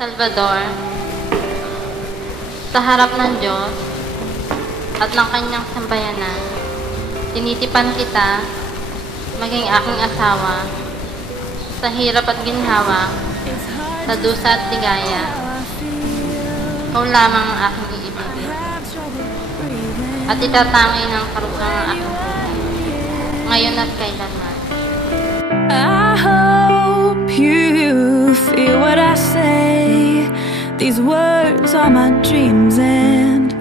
Salvador, sa harap ng Diyos at ng kanyang sambayanan, tinitipan kita maging aking asawa sa hirap at ginhawa, sa dusa at ligaya. Ikaw lamang ang aking iibigin at itatangi ng karugtong ng aking buhay, ngayon at kailanman. I hope you feel what I say. These words are my dreams and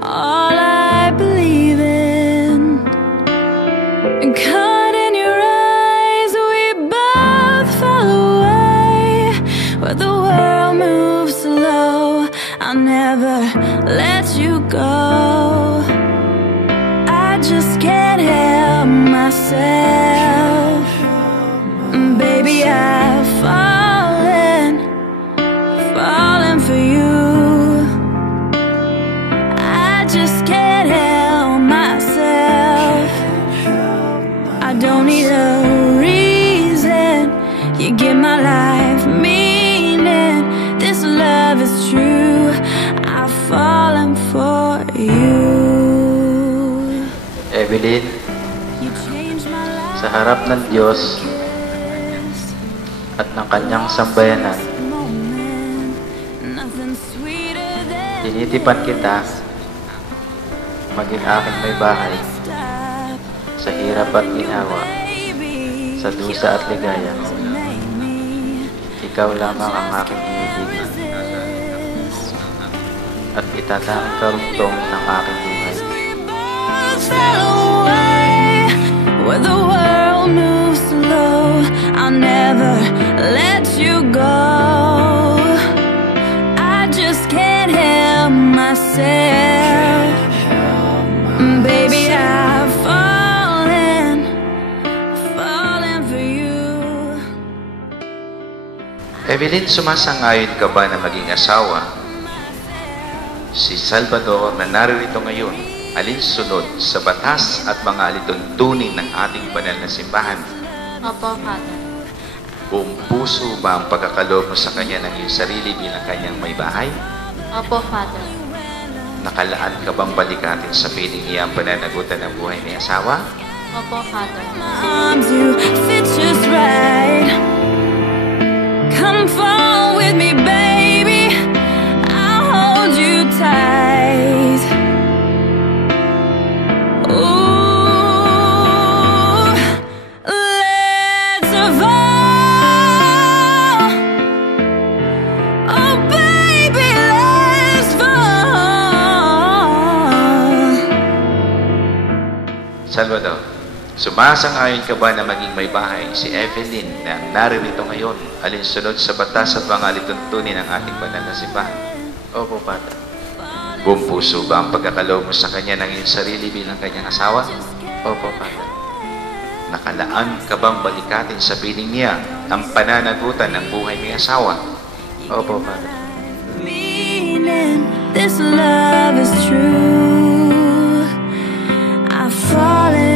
all I believe in. And caught in your eyes, we both fall away. Where the world moves slow, I'll never let you go. I just can't help myself. Baby, I've fallen for you. I just can't help myself. I don't need a reason. You give my life meaning. This love is true. I've fallen for you. Evelyn, sa harap ng Diyos at ng kanyang sambayanan, tinitipan kita maging aking may bahay sa hirap at ginawa, sa dusa at ligaya. Ikaw lamang ang aking iniibig at itatanging karugtong ng aking buhay. Where the world moves slow, I'll never let you go. I just can't help myself. Baby, I've fallen for you. Evelyn, sumasangayon ka ba na maging asawa? Si Salvador na naririto ngayon, alinsunod sa batas at mga alituntunin ng ating banal na simbahan? Opo, Father. Buong puso ba ang pagkakaloob mo sa kanya ng iyong sarili bilang kanyang may bahay? Opo, Father. Nakalaan ka bang balikatin sa piling niya ang pananagutan ng buhay ni asawa? Opo, Father. Arms you fit just right. Come fall with me, baby. I'll hold you tight. Ooh, let's fall. Oh, baby, let's fall. Salvador, sumasang-ayon ka ba na maging may bahay si Evelyn na naririto ngayon alinsunod sa batas at mga alituntunin ng ating banal na simbahan? Opo, Padre. Buong puso ba ang pagkakaloob mo sa kanya ng iyong sarili bilang kanyang asawa? Opo, Padre. Nakalaan ka bang balikatin sa piling niya ang pananagutan ng buhay ni asawa? Opo, Padre. Meaning this love is true. I've fallen